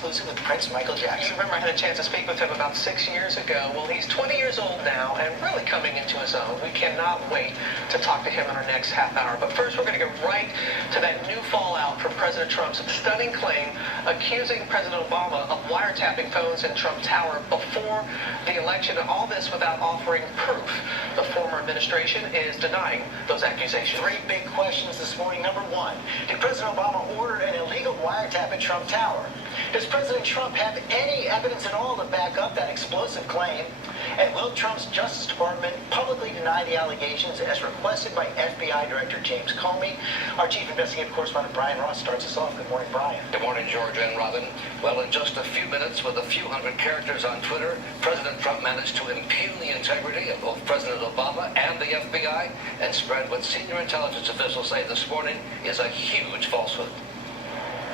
exclusive with Prince Michael Jackson. You remember I had a chance to speak with him about 6 years ago. Well, he's 20 years old now and really coming into his own. We cannot wait to talk to him in our next half hour. But first, we're going to get right to that new fallout from President Trump's stunning claim accusing President Obama of wiretapping phones in Trump Tower before the election, and all this without offering proof. The former administration is denying those accusations. Three big questions this morning. Number one, did President Obama order an illegal wiretap at Trump Tower? Does President Trump have any evidence at all to back up that explosive claim? And will Trump's Justice Department publicly deny the allegations as requested by FBI Director James Comey? Our chief investigative correspondent Brian Ross starts us off. Good morning, Brian. Good morning, George and Robin. Well, in just a few minutes with a few hundred characters on Twitter, President Trump managed to impugn the integrity of both President Obama and the FBI and spread what senior intelligence officials say this morning is a huge falsehood.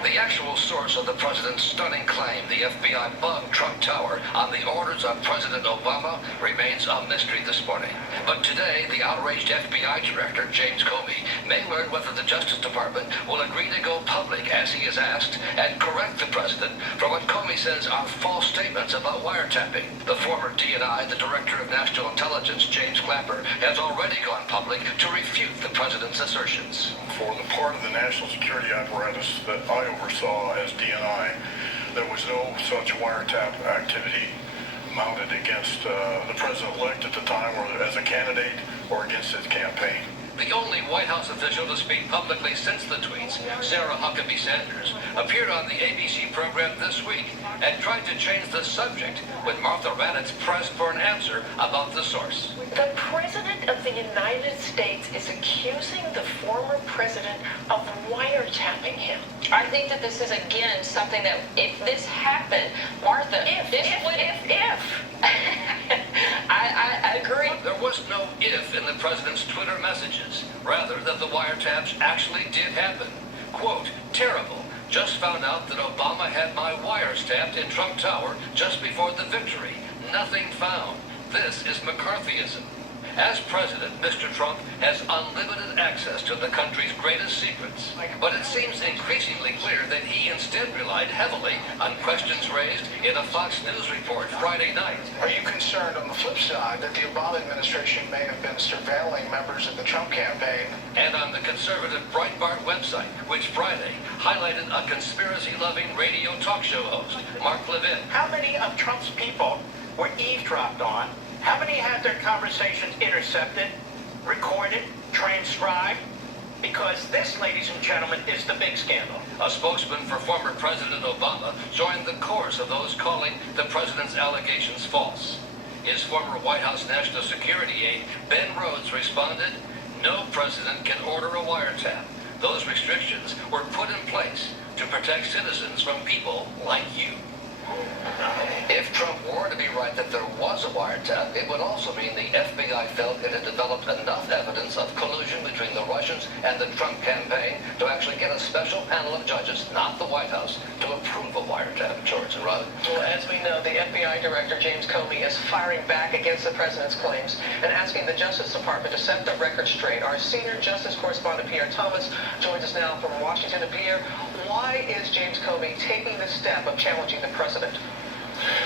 The actual source of the president's stunning claim the FBI bugged Trump Tower on the orders of President Obama remains a mystery this morning. But today, the outraged FBI Director, James Comey, may learn whether the Justice Department will agree to go public as he is asked and correct the president for what Comey says are false statements about wiretapping. The former DNI, the Director of National Intelligence, James Clapper, has already gone public to refute the president's assertions. For the part of the national security apparatus that I oversaw as DNI, there was no such wiretap activity mounted against the president-elect at the time or as a candidate or against his campaign. The only White House official to speak publicly since the tweets, Sarah Huckabee Sanders, appeared on the ABC program this week and tried to change the subject when Martha Raddatz pressed for an answer about the source. The President of the United States is accusing the former president of wiretapping him. I think that this is, again, something that if this happened, Martha, I agree. There was no if in the president's Twitter messages, rather that the wiretaps actually did happen. Quote, terrible. Just found out that Obama had my wires tapped in Trump Tower just before the victory. Nothing found. This is McCarthyism. As president, Mr. Trump has unlimited access to the country's greatest secrets. But it seems increasingly clear that he instead relied heavily on questions raised in a Fox News report Friday night. Are you concerned on the flip side that the Obama administration may have been surveilling members of the Trump campaign? And on the conservative Breitbart website, which Friday highlighted a conspiracy-loving radio talk show host, Mark Levin. How many of Trump's people were eavesdropped on? How many had their conversations intercepted, recorded, transcribed? Because this, ladies and gentlemen, is the big scandal. A spokesman for former President Obama joined the chorus of those calling the president's allegations false. His former White House National Security aide, Ben Rhodes, responded, no president can order a wiretap. Those restrictions were put in place to protect citizens from people like you. If Trump were to be right that there was a wiretap, it would also mean the FBI felt it had developed enough evidence of collusion between the Russians and the Trump campaign to actually get a special panel of judges, not the White House, to approve a wiretap. George and Robin. Well, as we know, the FBI Director, James Comey, is firing back against the president's claims and asking the Justice Department to set the record straight. Our senior justice correspondent, Pierre Thomas, joins us now from Washington. Pierre, why is James Comey taking the step of challenging the president?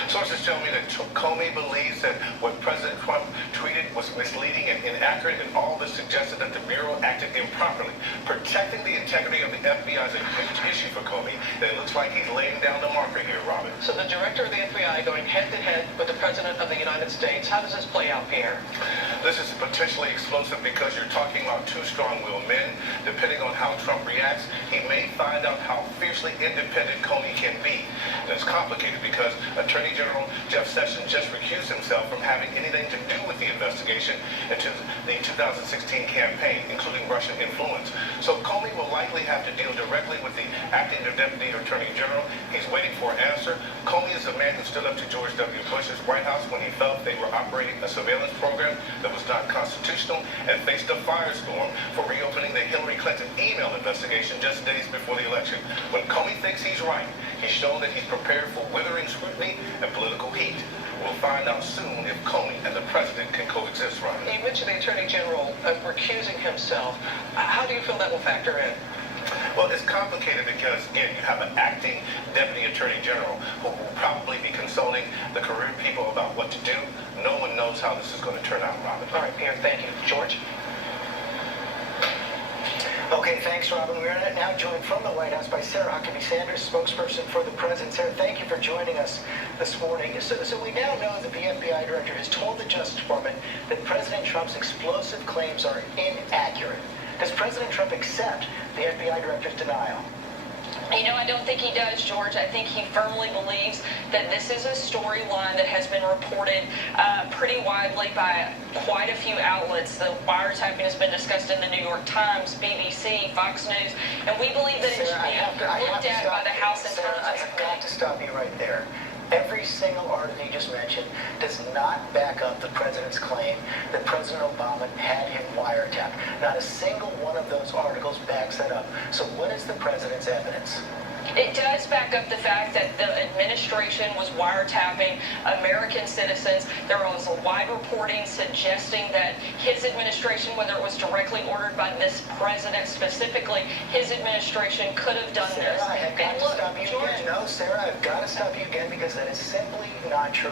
Sources tell me that Comey believes that what President Trump tweeted was misleading and inaccurate, and all this suggested that the Bureau acted improperly. Protecting the integrity of the FBI is a huge issue for Comey, and it looks like he's laying down the marker here, Robin. So the director of the FBI going head-to-head with the President of the United States. How does this play out, Pierre? This is potentially explosive because you're talking about two strong-willed men. Depending on how Trump reacts, he may find out how fiercely independent Comey can be. And it's complicated because Attorney General Jeff Sessions just recused himself from having anything to do with the investigation into the 2016 campaign, including Russian influence. So Comey will likely have to deal directly with the acting Deputy Attorney General. He's waiting for an answer. Comey is the man who stood up to George W. Bush's White House when he felt they were operating a surveillance program that was not constitutional and faced a firestorm for reopening the Hillary Clinton email investigation just days before the election. When Comey thinks he's right, he's shown that he's prepared for withering scrutiny and political heat. We'll find out soon if Comey and the president can coexist, Ron. You mentioned the Attorney General recusing himself. How do you feel that will factor in? Well, it's complicated because, again, you have an acting deputy attorney general who will probably be consulting the career people about what to do. No one knows how this is going to turn out, Robin. All right, Pierre, thank you. George? Okay, thanks, Robin. We're now joined from the White House by Sarah Huckabee Sanders, spokesperson for the president. Sarah, thank you for joining us this morning. So we now know that the FBI director has told the Justice Department that President Trump's explosive claims are inaccurate. Does President Trump accept the FBI director's denial? You know, I don't think he does, George. I think he firmly believes that this is a storyline that has been reported pretty widely by quite a few outlets. The wiretapping has been discussed in the New York Times, BBC, Fox News, and we believe that it should be looked at by the House Intelligence Committee. I've got to stop you right there. Every single article you just mentioned does not back up the president's claim that President Obama had him wiretapped. Not a single one of those articles backs that up. So what is the president's evidence? It does back up the fact that the administration was wiretapping American citizens. There was a wide reporting suggesting that his administration, whether it was directly ordered by this president specifically, his administration could have done Sarah, this. I have got to stop you George, again. No, Sarah, I've got to stop you again because that is simply not true.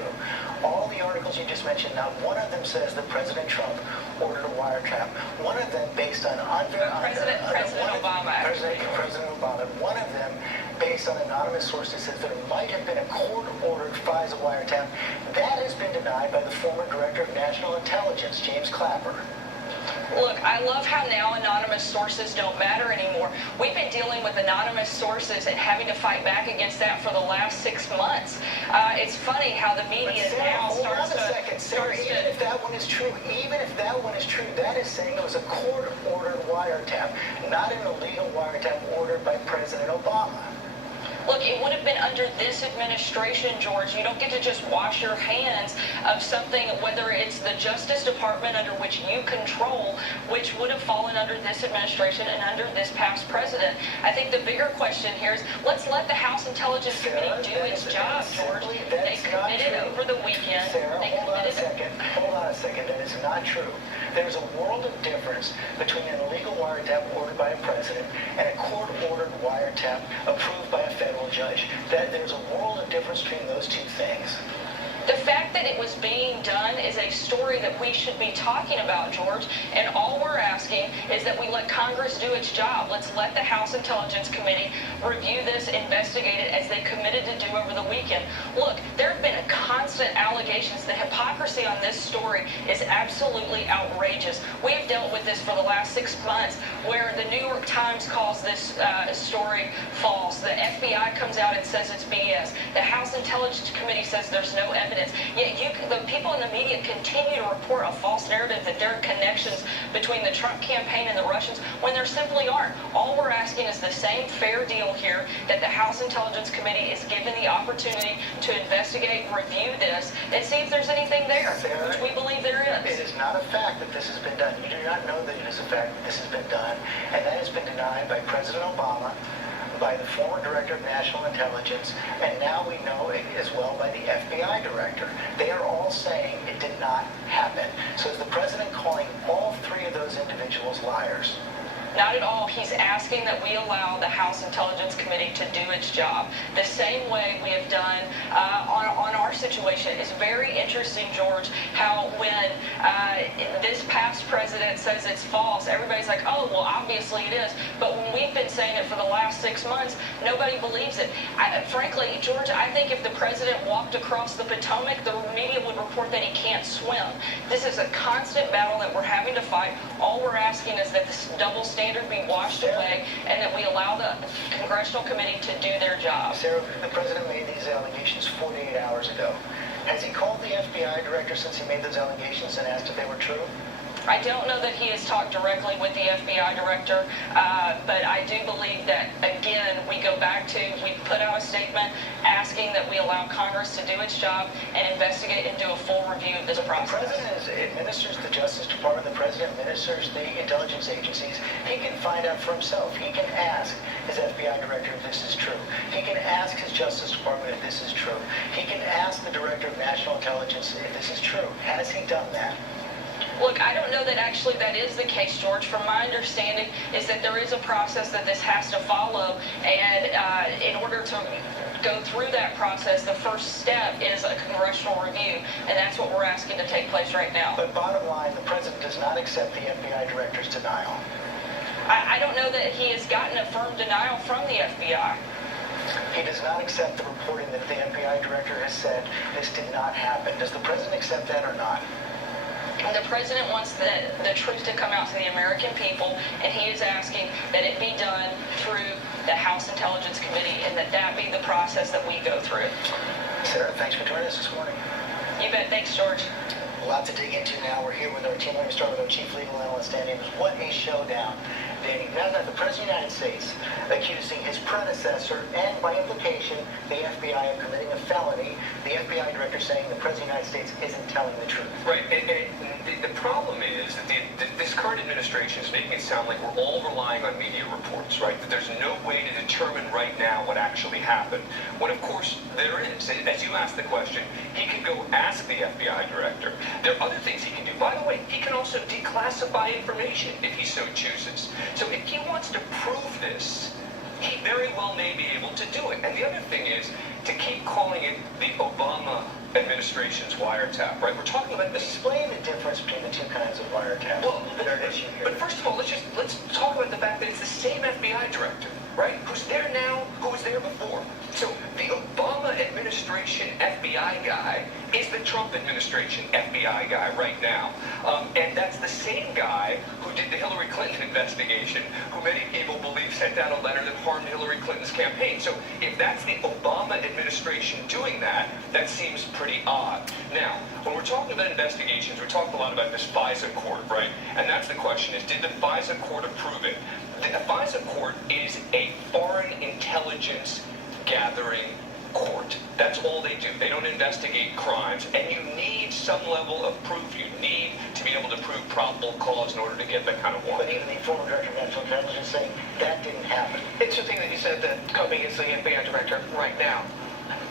All the articles you just mentioned, not one of them says that President Trump ordered a wiretap. One of them based on President Obama, actually. President Obama. One of them based on anonymous sources says there might have been a court-ordered FISA wiretap. That has been denied by the former Director of National Intelligence, James Clapper. Look, I love how now anonymous sources don't matter anymore. We've been dealing with anonymous sources and having to fight back against that for the last 6 months. It's funny how the media now starts to... Sarah, even if that one is true, that is saying it was a court-ordered wiretap, not an illegal wiretap ordered by President Obama. Look, it would have been under this administration, George. You don't get to just wash your hands of something, whether it's the Justice Department under which you control, which would have fallen under this administration and under this past president. I think the bigger question here is, let's let the House Intelligence Committee do its job, George. They committed over the weekend. Sarah, hold on a second. That is not true. There's a world of difference between an illegal wiretap ordered by a president and a court-ordered wiretap approved by a federal judge. There's a world of difference between those two things. The fact that it was being done is a story that we should be talking about, George, and all we're asking is that we let Congress do its job. Let's let the House Intelligence Committee review this, investigate it, as they committed to do over the weekend. Look, there have been constant allegations. The hypocrisy on this story is absolutely outrageous. We have dealt with this for the last 6 months, where the New York Times calls this story false. The FBI comes out and says it's BS. The House Intelligence Committee says there's no evidence. Yet the people in the media continue to report a false narrative that there are connections between the Trump campaign and the Russians when there simply aren't. All we're asking is the same fair deal here, that the House Intelligence Committee is given the opportunity to investigate, review this, and see if there's anything there, Sarah, which we believe there is. It is not a fact that this has been done. You do not know that it is a fact that this has been done, and that has been denied by President Obama, by the former Director of National Intelligence, and now we know it as well by the FBI Director. They are all saying it did not happen. So is the President calling all three of those individuals liars? Not at all. He's asking that we allow the House Intelligence Committee to do its job the same way we have done on our situation. It's very interesting, George, how when this past president says it's false, everybody's like, oh, well, obviously it is. But when we've been saying it for the last 6 months, nobody believes it. Frankly, George, I think if the president walked across the Potomac, the media would report that he can't swim. This is a constant battle that we're having to fight. All we're asking is that this double standard be washed away and that we allow the Congressional Committee to do their job. Sarah, the president made these allegations 48 hours ago. Has he called the FBI director since he made those allegations and asked if they were true? I don't know that he has talked directly with the FBI director, but I do believe that, again, we go back to, we put out a statement asking that we allow Congress to do its job and investigate and do a full review of this process. The president administers the Justice Department, the president administers the intelligence agencies. He can find out for himself. He can ask his FBI director if this is true. He can ask his Justice Department if this is true. He can ask the Director of National Intelligence if this is true. Has he done that? Look, I don't know that actually that is the case, George. From my understanding is that there is a process that this has to follow, and in order to go through that process, the first step is a congressional review, and that's what we're asking to take place right now. But bottom line, the president does not accept the FBI director's denial. I don't know that he has gotten a firm denial from the FBI. He does not accept the reporting that the FBI director has said this did not happen. Does the president accept that or not? The president wants the truth to come out to the American people, and he is asking that it be done through the House Intelligence Committee and that be the process that we go through. Sarah, thanks for joining us this morning. You bet. Thanks, George. A lot to dig into now. We're here with our team. Let me start with our chief legal analyst, Danny. What a showdown, Danny. Now that the President of the United States accusing his predecessor and, by implication, the FBI of committing a felony, the FBI director saying the President of the United States isn't telling the truth. Right, and the problem is that this current administration is making it sound like we're all relying on media reports, right? That there's no way to determine right now what actually happened, when of course there is. As you asked the question, he can go ask the FBI director. There are other things he can do. By the way, he can also declassify information if he so chooses. So if he wants to prove this, he very well may be able to do it. And the other thing is to keep calling it the Obama administration's wiretap, right? We're talking about this. Explain the difference between the two kinds of wiretaps that are issued here. But first of all, let's talk about the fact that it's the same FBI director, right? Who's there now, who was there before. So the Obama administration FBI guy is the Trump administration FBI guy right now. And that's the same guy who did the Hillary Clinton investigation, who many people believe sent out a letter that harmed Hillary Clinton's campaign. So if that's the Obama administration doing that, that seems pretty odd. Now, when we're talking about investigations, we're talking a lot about this FISA court, right? And that's the question is, did the FISA court approve it? The FISA court is a foreign intelligence gathering court. That's all they do. They don't investigate crimes, and you need some level of proof. You need to be able to prove probable cause in order to get that kind of warrant. But even the former director of national intelligence saying that didn't happen. Interesting that you said that Comey is the FBI director right now.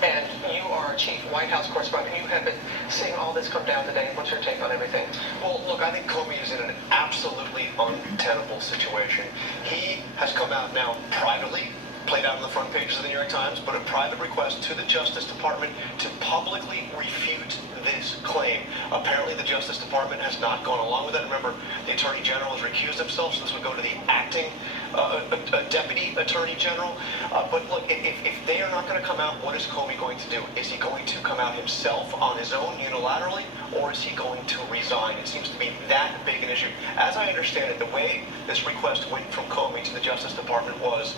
And you are chief White House correspondent. You have been seeing all this come down today. What's your take on everything? Well, look, I think Comey is in an absolutely untenable situation. He has come out now privately, played out on the front pages of the New York Times, but a private request to the Justice Department to publicly refute this claim. Apparently the Justice Department has not gone along with it. Remember, the Attorney General has recused himself, so this would go to the acting Deputy Attorney General. But look, if they are not going to come out, what is Comey going to do? Is he going to come out himself on his own unilaterally, or is he going to resign? It seems to be that big an issue. As I understand it, the way this request went from Comey to the Justice Department was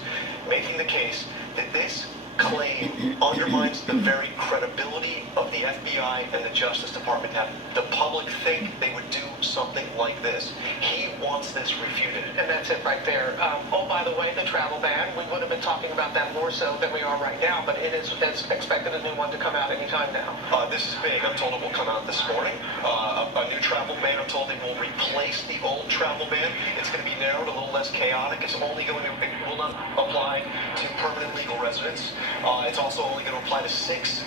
making the case that this claim undermines the very credibility of the FBI and the Justice Department. Have the public think they would do something like this. He wants this refuted. And that's it right there. Oh, by the way, the travel ban, we would have been talking about that more so than we are right now, but it's expected a new one to come out anytime now. This is big. I'm told it will come out this morning. A new travel ban, I'm told it will replace the old travel ban. It's going to be narrowed, a little less chaotic. It's only going to, it will not apply to permanent legal residents. It's also only going to apply to 6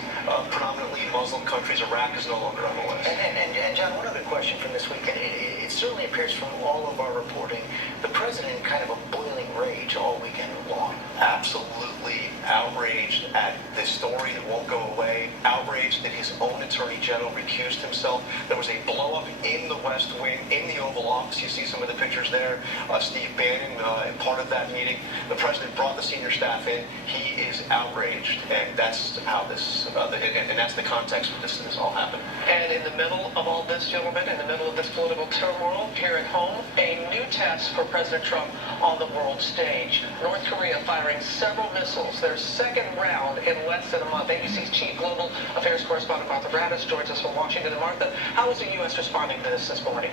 predominantly Muslim countries. Iraq is no longer on the list. And John, one other question from this weekend. It certainly appears from all of our reporting, the president in kind of a boiling rage all weekend long. Absolutely outraged at this story that won't go away. Outraged that his own Attorney General recused himself. There was a blow-up in the West Wing, in the Oval Office. You see some of the pictures there. Steve Bannon, part of that meeting. The president brought the senior staff in. He is outraged, and that's how this, and that's the context where this all happened. And in the middle of all this, gentlemen, in the middle of this political turmoil here at home, a new test for President Trump on the world stage. North Korea firing several missiles, their second round in less than a month. ABC's chief global affairs correspondent Martha Raddatz joins us from Washington. And Martha, how is the U.S. responding to this morning?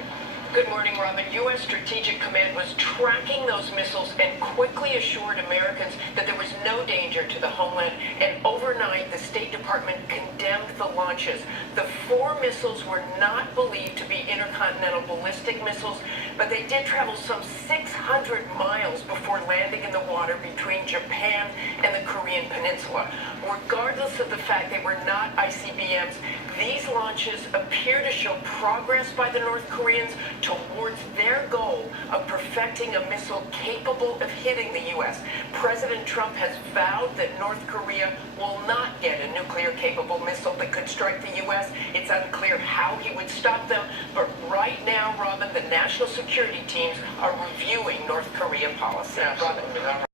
Good morning, Robin. U.S. Strategic Command was tracking those missiles and quickly assured Americans that there was no danger to the homeland. And overnight, the State Department condemned the launches. The 4 missiles were not believed to be intercontinental ballistic missiles, but they did travel some 600 miles before landing in the water between Japan and the Korean Peninsula. Regardless of the fact they were not ICBMs, These launches appear to show progress by the North Koreans towards their goal of perfecting a missile capable of hitting the U.S. President Trump has vowed that North Korea will not get a nuclear-capable missile that could strike the U.S. It's unclear how he would stop them, but right now, Robin, the national security teams are reviewing North Korea policy. Robin.